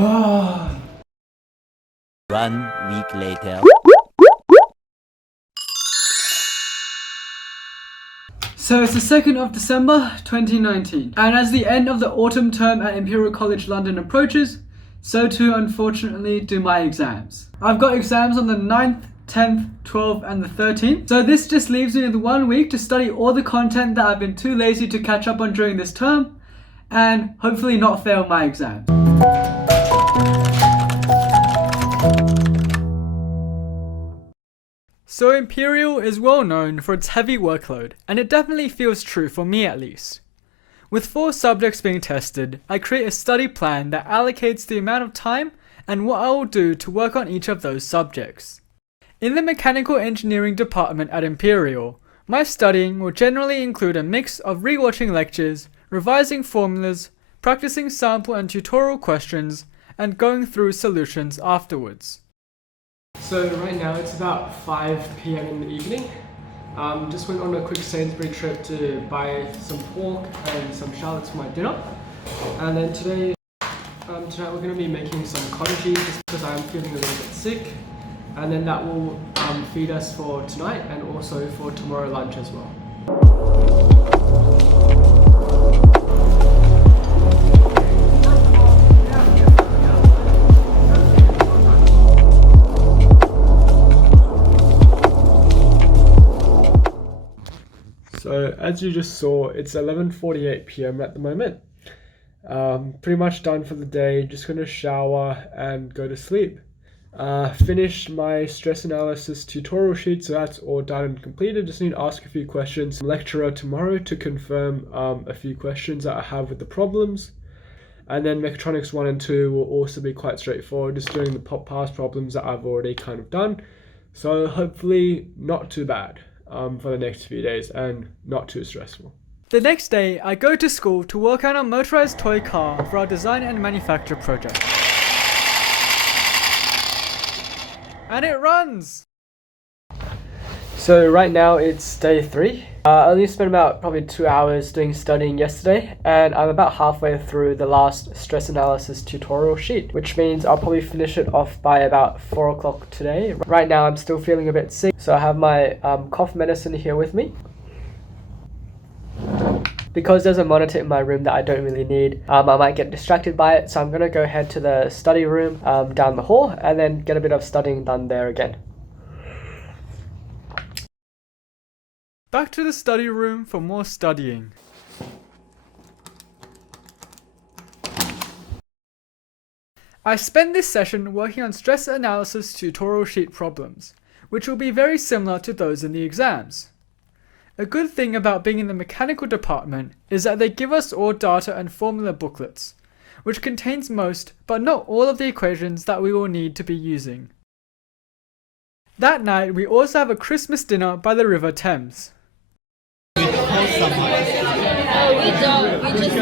One week later. So it's the 2nd of December 2019, and as the end of the autumn term at Imperial College London approaches, so too unfortunately do my exams. I've got exams on the 9th, 10th, 12th and the 13th, so this just leaves me with 1 week to study all the content that I've been too lazy to catch up on during this term, and hopefully not fail my exams. So Imperial is well known for its heavy workload, and it definitely feels true for me at least. With 4 subjects being tested, I create a study plan that allocates the amount of time and what I will do to work on each of those subjects. In the mechanical engineering department at Imperial, my studying will generally include a mix of rewatching lectures, revising formulas, practicing sample and tutorial questions, and going through solutions afterwards. So right now it's about 5 p.m. in the evening. Just went on a quick Sainsbury trip to buy some pork and some shallots for my dinner. And then tonight we're going to be making some cottage cheese just because I'm feeling a little bit sick. And then that will feed us for tonight and also for tomorrow lunch as well. So as you just saw, it's 11:48 p.m. at the moment. Pretty much done for the day, just gonna shower and go to sleep. Finished my stress analysis tutorial sheet, so that's all done and completed. Just need to ask a few questions. Lecturer tomorrow to confirm a few questions that I have with the problems. And then mechatronics 1 and 2 will also be quite straightforward, just doing the past problems that I've already kind of done. So hopefully not too bad for the next few days and not too stressful. The next day, I go to school to work on a motorized toy car for our design and manufacture project. And it runs! So right now it's day 3. I only spent about probably 2 hours doing studying yesterday, and I'm about halfway through the last stress analysis tutorial sheet, which means I'll probably finish it off by about 4 o'clock today. Right now I'm still feeling a bit sick, so I have my cough medicine here with me. Because there's a monitor in my room that I don't really need, I might get distracted by it, so I'm going to go head to the study room down the hall and then get a bit of studying done there again. Back to the study room for more studying. I spent this session working on stress analysis tutorial sheet problems, which will be very similar to those in the exams. A good thing about being in the mechanical department is that they give us all data and formula booklets, which contains most but not all of the equations that we will need to be using. That night we also have a Christmas dinner by the River Thames.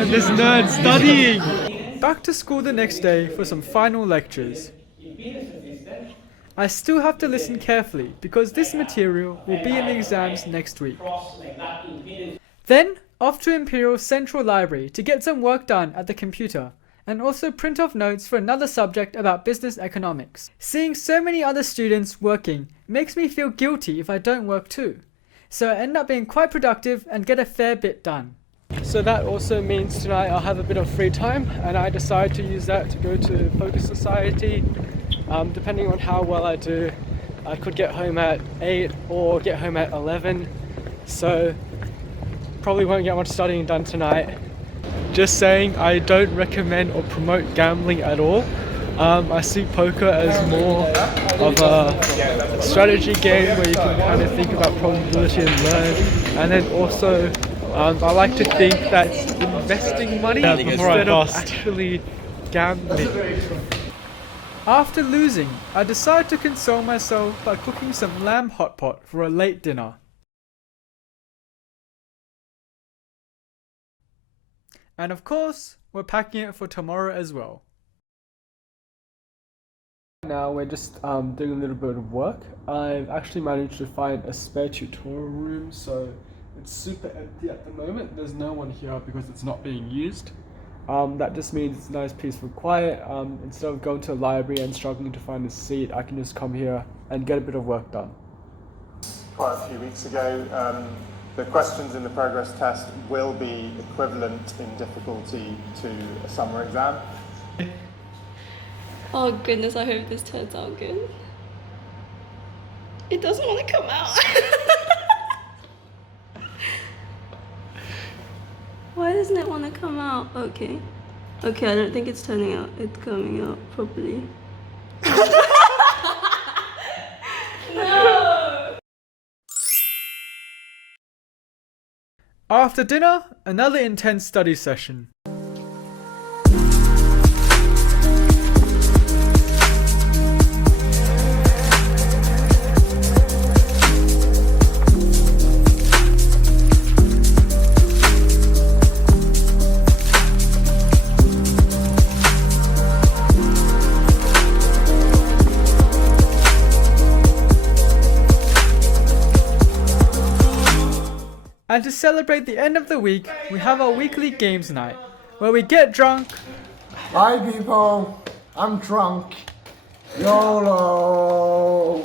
This nerd studying! Back to school the next day for some final lectures. I still have to listen carefully because this material will be in the exams next week. Then, off to Imperial Central Library to get some work done at the computer and also print off notes for another subject about business economics. Seeing so many other students working makes me feel guilty if I don't work too, so I end up being quite productive and get a fair bit done. So that also means tonight I'll have a bit of free time, and I decide to use that to go to Focus Society. Depending on how well I do, I could get home at 8 or get home at 11, so probably won't get much studying done tonight. Just saying, I don't recommend or promote gambling at all. I see poker as more of a strategy game where you can kind of think about probability and learn, and then also I like to think that it's investing money instead of actually gambling. After losing, I decide to console myself by cooking some lamb hot pot for a late dinner. And of course, we're packing it for tomorrow as well. Now we're just doing a little bit of work. I've actually managed to find a spare tutorial room, so it's super empty at the moment. There's no one here because it's not being used. That just means it's nice, peaceful, quiet. Instead of going to a library and struggling to find a seat, I can just come here and get a bit of work done. Quite a few weeks ago, the questions in the progress test will be equivalent in difficulty to a summer exam. Oh goodness, I hope this turns out good. It doesn't want to come out. Why doesn't it want to come out? Okay. Okay, I don't think it's turning out. It's coming out properly. No! After dinner, another intense study session. And to celebrate the end of the week, we have our weekly games night, where we get drunk. Hi people, I'm drunk. YOLO!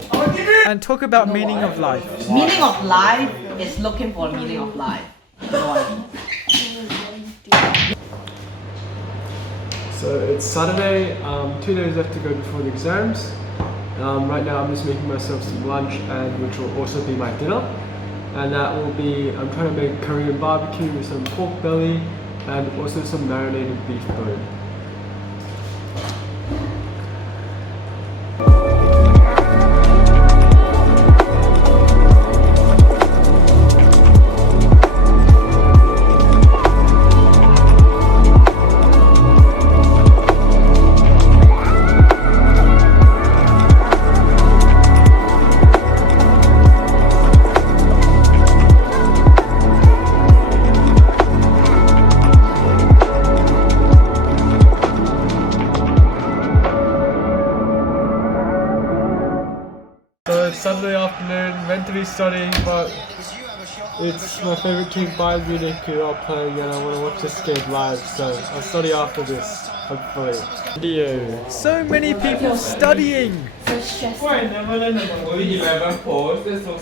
And talk about meaning of life. Meaning of life is looking for meaning of life. So it's Saturday, 2 days left to go before the exams. Right now I'm just making myself some lunch, and which will also be my dinner. And that will be, I'm trying to make Korean barbecue with some pork belly and also some marinated beef bone. So it's Sunday afternoon, meant to be studying, but it's my favourite team, Bayern Munich, who are playing, and I want to watch this game live, so I'll study after this, hopefully. Video. So many people studying!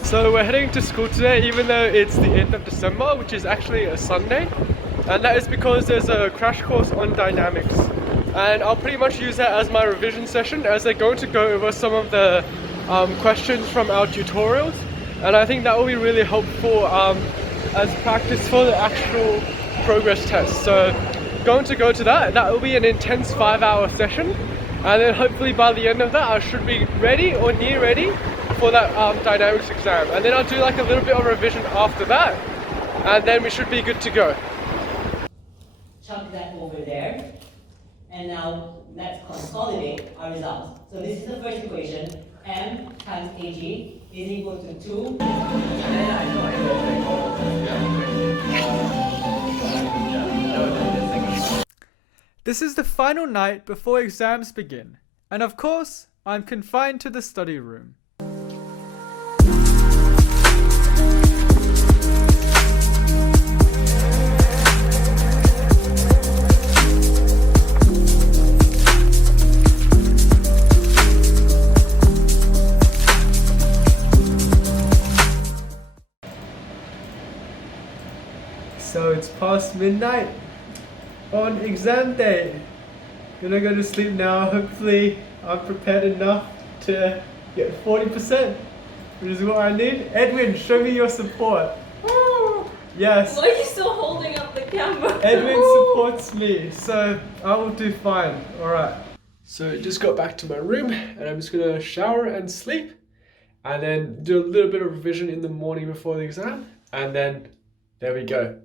So we're heading to school today, even though it's the end of December, which is actually a Sunday, and that is because there's a crash course on dynamics. And I'll pretty much use that as my revision session, as they're going to go over some of the questions from our tutorials, and I think that will be really helpful as practice for the actual progress test. So going to go to that will be an intense 5-hour session, and then hopefully by the end of that I should be ready or near ready for that dynamics exam, and then I'll do like a little bit of revision after that, and then we should be good to go. Chuck that over there, and now let's consolidate our results. So this is the first equation. M times Ag is equal to 2. This is the final night before exams begin, and of course, I'm confined to the study room. So it's past midnight on exam day. Gonna go to sleep now. Hopefully I'm prepared enough to get 40%, which is what I need. Edwin, show me your support. Yes. Why are you still holding up the camera? Edwin supports me, so I will do fine. Alright. So just got back to my room, and I'm just gonna shower and sleep, and then do a little bit of revision in the morning before the exam, and then there we go.